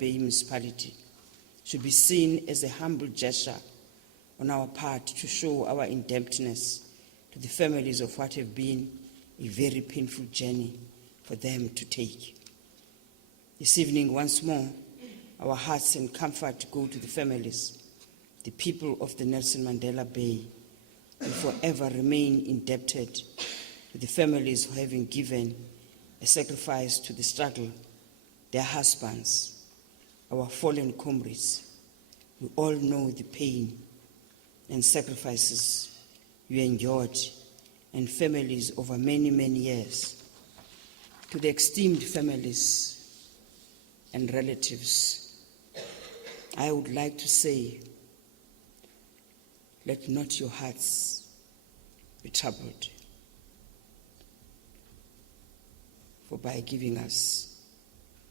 Bay municipality should be seen as a humble gesture on our part to show our indebtedness to the families of what have been a very painful journey for them to take. This evening, once more, our hearts and comfort go to the families, the people of the Nelson Mandela Bay, who forever remain indebted to the families who having given a sacrifice to the struggle, their husbands, our fallen comrades. We all know the pain and sacrifices you endured, and families over many, many years. To the esteemed families and relatives, I would like to say, let not your hearts be troubled, for by giving us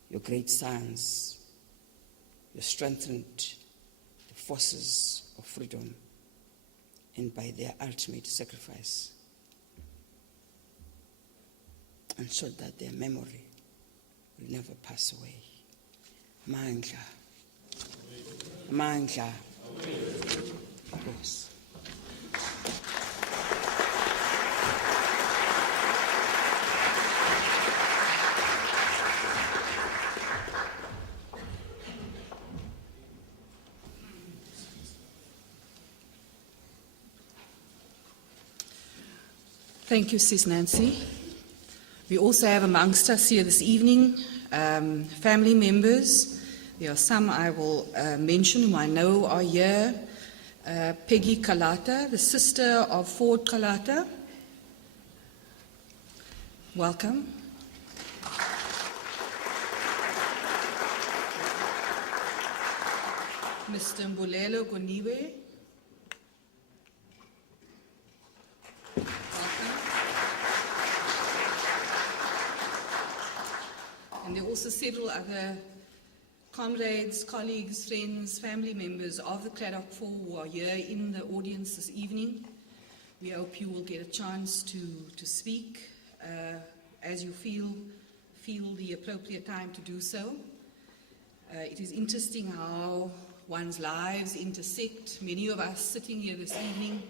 your great sons, you strengthened the forces of freedom, and by their ultimate sacrifice, ensured that their memory will never pass away. Mandla. Mandla. Yes. Thank you, Sis Nancy. We also have amongst us here this evening family members. There are some I will mention whom I know are here. Peggy Kalata, the sister of Ford Kalata. Welcome. Mr. Mbulelo Goniwe. And there are also several other comrades, colleagues, friends, family members of the Cradock 4 who are here in the audience this evening. We hope you will get a chance to speak as you feel the appropriate time to do so. It is interesting how one's lives intersect. Many of us sitting here this evening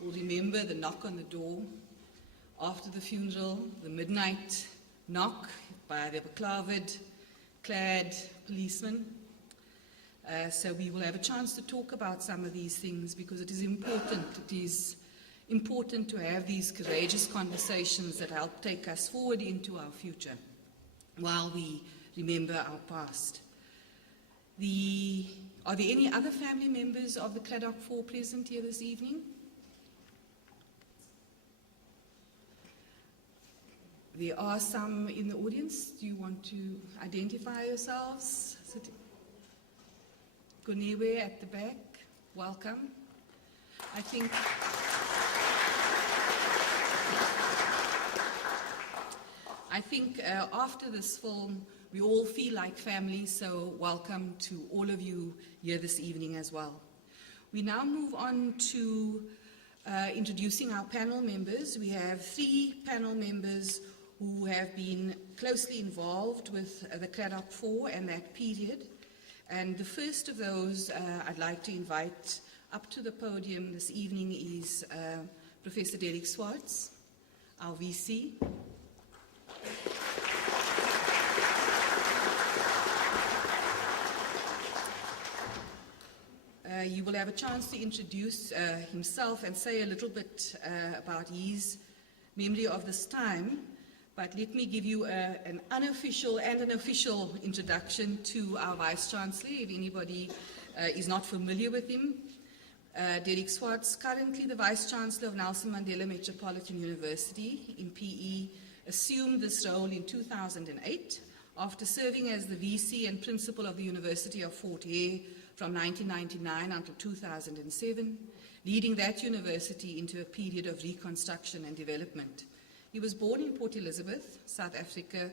will remember the knock on the door after the funeral, the midnight knock by the clad policeman. So we will have a chance to talk about some of these things because it is important. It is important to have these courageous conversations that help take us forward into our future while we remember our past. Are there any other family members of the Cradock 4 present here this evening? There are some in the audience. Do you want to identify yourselves? Gonewe at the back, welcome. I think after this film, we all feel like family, so welcome to all of you here this evening as well. We now move on to introducing our panel members. We have 3 panel members who have been closely involved with the Cradock 4 and that period. And the first of those I'd like to invite up to the podium this evening is Professor Derek Swartz, our VC. You will have a chance to introduce himself and say a little bit about his memory of this time. But let me give you an unofficial and an official introduction to our Vice-Chancellor, if anybody is not familiar with him. Derek Swartz, currently the Vice-Chancellor of Nelson Mandela Metropolitan University in PE, assumed this role in 2008 after serving as the VC and Principal of the University of Fort Hare from 1999 until 2007, leading that university into a period of reconstruction and development. He was born in Port Elizabeth, South Africa,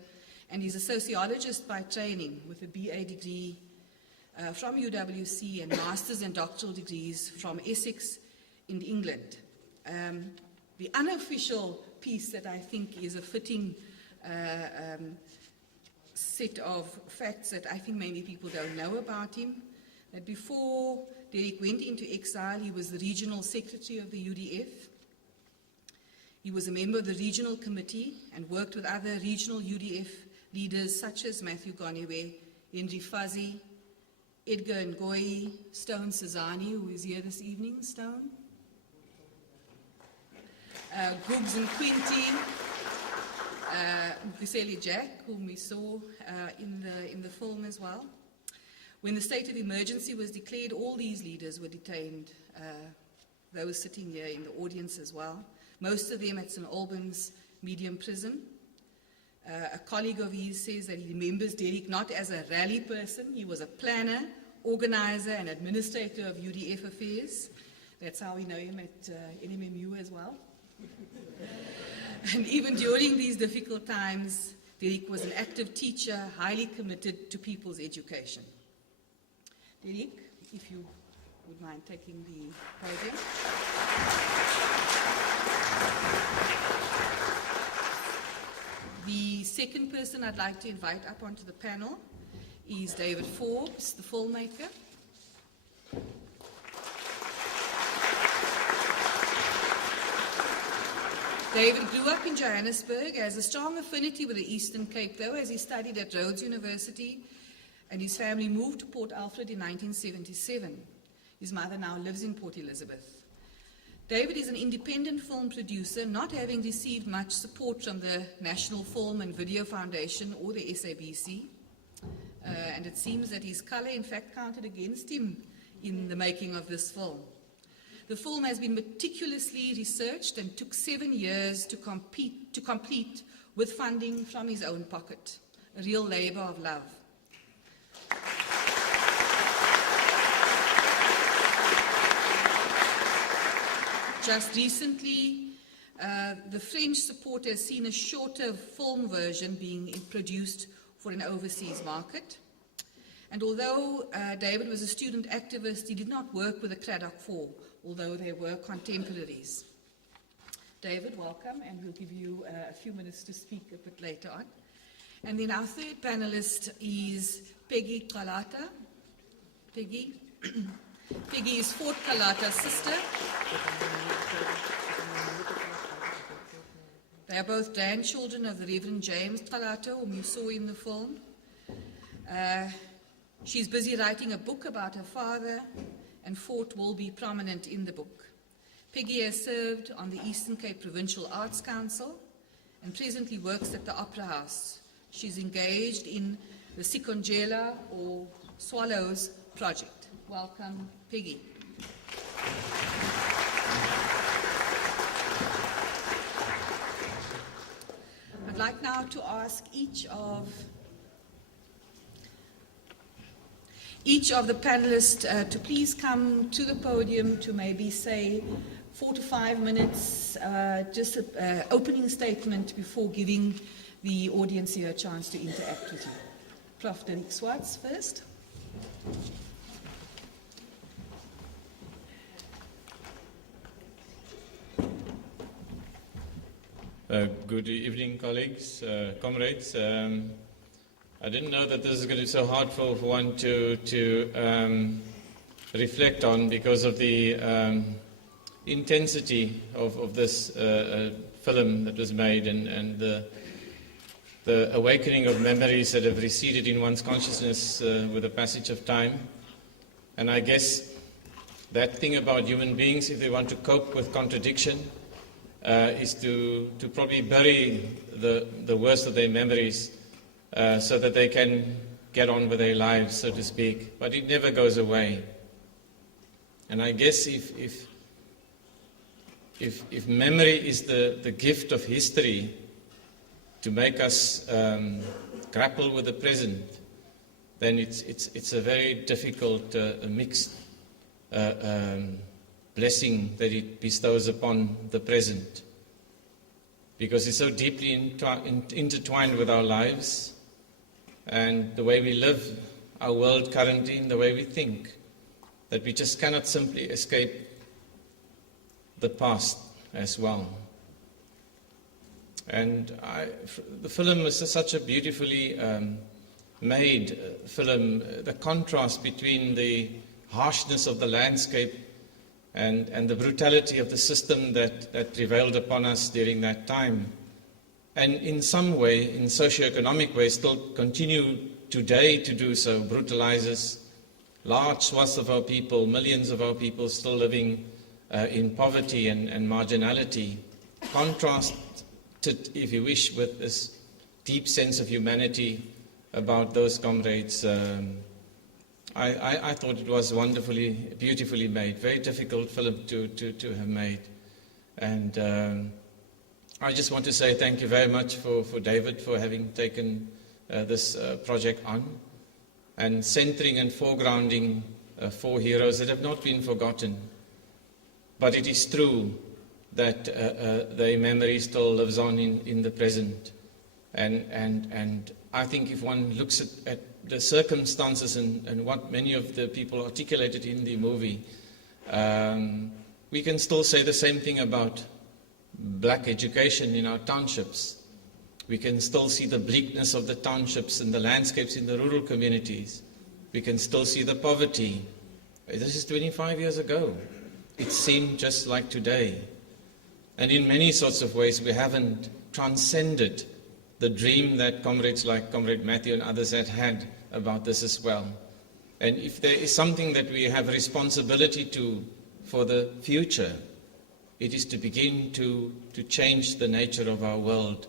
and is a sociologist by training with a BA degree from UWC and master's and doctoral degrees from Essex in England. The unofficial piece that I think is a fitting set of facts that I think many people don't know about him. That before Derek went into exile, he was the regional secretary of the UDF. He was a member of the regional committee and worked with other regional UDF leaders such as Matthew Gonewe, Henry Fuzzy, Edgar Ngoyi, Stone Cezani, who is here this evening, Stone, Googs and Quinty, Gisele Jack, whom we saw in the film as well. When the state of emergency was declared, all these leaders were detained, those sitting here in the audience as well, most of them at St. Albans Medium Prison. A colleague of his says that he remembers Derek not as a rally person. He was a planner, organizer, and administrator of UDF affairs. That's how we know him at NMMU as well. And even during these difficult times, Derek was an active teacher, highly committed to people's education. Derek, if you would mind taking the podium. The second person I'd like to invite up onto the panel is David Forbes, the filmmaker. David grew up in Johannesburg, has a strong affinity with the Eastern Cape, though, as he studied at Rhodes University, and his family moved to Port Alfred in 1977. His mother now lives in Port Elizabeth. David is an independent film producer, not having received much support from the National Film and Video Foundation or the SABC. And it seems that his color, in fact, counted against him in the making of this film. The film has been meticulously researched and took 7 years to complete with funding from his own pocket, a real labor of love. Just recently, the French support has seen a shorter film version being produced for an overseas market. And although David was a student activist, he did not work with the Cradock 4, although they were contemporaries. David, welcome, and we'll give you a few minutes to speak a bit later on. And then our third panelist is Peggy Kalata. Peggy. Peggy is Fort Kalata's sister. They are both grandchildren of the Reverend James Kalata, whom you saw in the film. She's busy writing a book about her father, and Fort will be prominent in the book. Peggy has served on the Eastern Cape Provincial Arts Council and presently works at the Opera House. She's engaged in the Sikonjela, or Swallows, project. Welcome, Peggy. I'd like now to ask each of the panelists to please come to the podium to maybe say 4 to 5 minutes, just an opening statement before giving the audience here a chance to interact with you. Prof. Derek Swartz first. Good evening, colleagues, comrades. I didn't know that this is going to be so hard for one to reflect on because of the intensity of this film that was made and the awakening of memories that have receded in one's consciousness with the passage of time. And I guess that thing about human beings, if they want to cope with contradiction, is to probably bury the worst of their memories so that they can get on with their lives, so to speak. But it never goes away. And I guess if memory is the gift of history to make us grapple with the present, then it's a very difficult mixed blessing that it bestows upon the present, because it's so deeply intertwined with our lives and the way we live our world currently and the way we think, that we just cannot simply escape the past as well. And the film is such a beautifully made film, the contrast between the harshness of the landscape and the brutality of the system that prevailed upon us during that time. And in some way, in socio-economic way, still continue today to do so, brutalizes large swaths of our people, millions of our people still living in poverty and marginality. Contrast it, if you wish, with this deep sense of humanity about those comrades. I thought it was wonderfully, beautifully made, very difficult film to have made. And I just want to say thank you very much for David for having taken this project on and centering and foregrounding 4 heroes that have not been forgotten. But it is true that their memory still lives on in the present. And I think if one looks at the circumstances and what many of the people articulated in the movie, we can still say the same thing about black education in our townships. We can still see the bleakness of the townships and the landscapes in the rural communities. We can still see the poverty. This is 25 years ago. It seemed just like today. And in many sorts of ways, we haven't transcended the dream that comrades like Comrade Matthew and others had about this as well. And if there is something that we have responsibility to for the future, it is to begin to change the nature of our world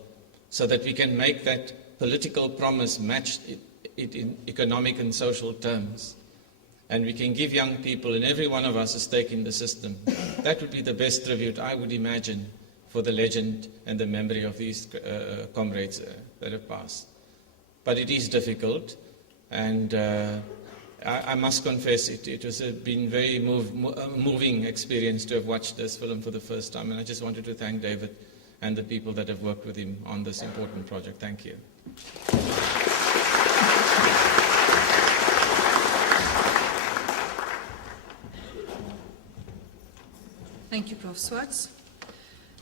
so that we can make that political promise match it in economic and social terms. And we can give young people, and every one of us, a stake in the system. That would be the best tribute, I would imagine, for the legend and the memory of these comrades that have passed. But it is difficult, and I must confess it was been very moving experience to have watched this film for the first time, and I just wanted to thank David and the people that have worked with him on this important project. Thank you. Thank you, Prof. Swartz.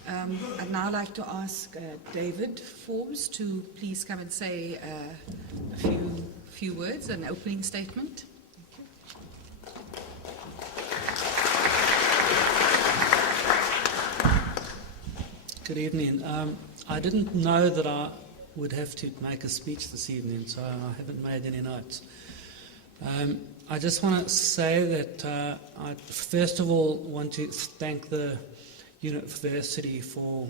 I'd now like to ask David Forbes to please come and say a few words, an opening statement. Good evening. I didn't know that I would have to make a speech this evening, so I haven't made any notes. I just want to say that I first of all want to thank the university for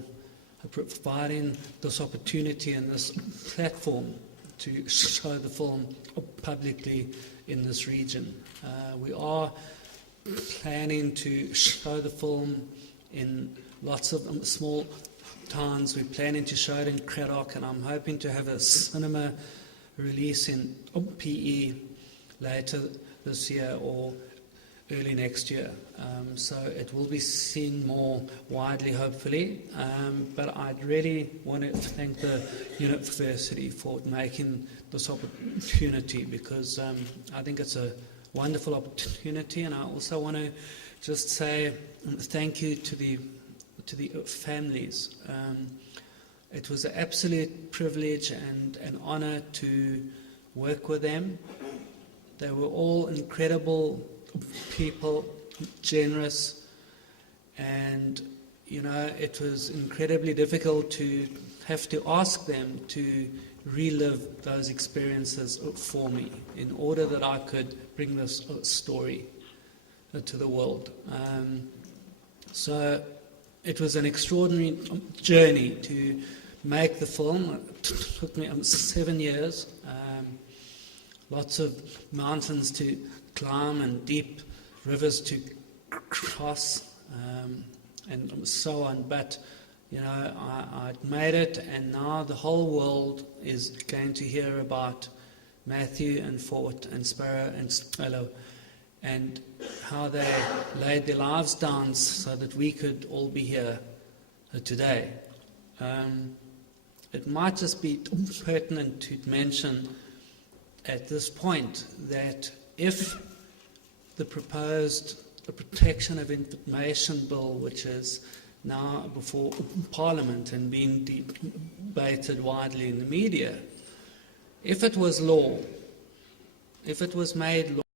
providing this opportunity and this platform to show the film publicly in this region. We are planning to show the film in lots of small towns. We're planning to show it in Cradock, and I'm hoping to have a cinema release in PE later this year or early next year. So it will be seen more widely, hopefully. But I'd really want to thank the university for making this opportunity, because I think it's a wonderful opportunity. And I also want to just say thank you to the families. It was an absolute privilege and an honor to work with them. They were all incredible people, generous, and it was incredibly difficult to have to ask them to relive those experiences for me in order that I could bring this story to the world. So it was an extraordinary journey to make the film. It took me 7 years. Lots of mountains to climb and deep rivers to cross, and so on. But I'd made it, and now the whole world is going to hear about Matthew and Fort and Sparrow and Swallow, and how they laid their lives down so that we could all be here today. It might just be pertinent to mention at this point that if the proposed Protection of Information Bill, which is now before Parliament and being debated widely in the media, if it was law, if it was made law,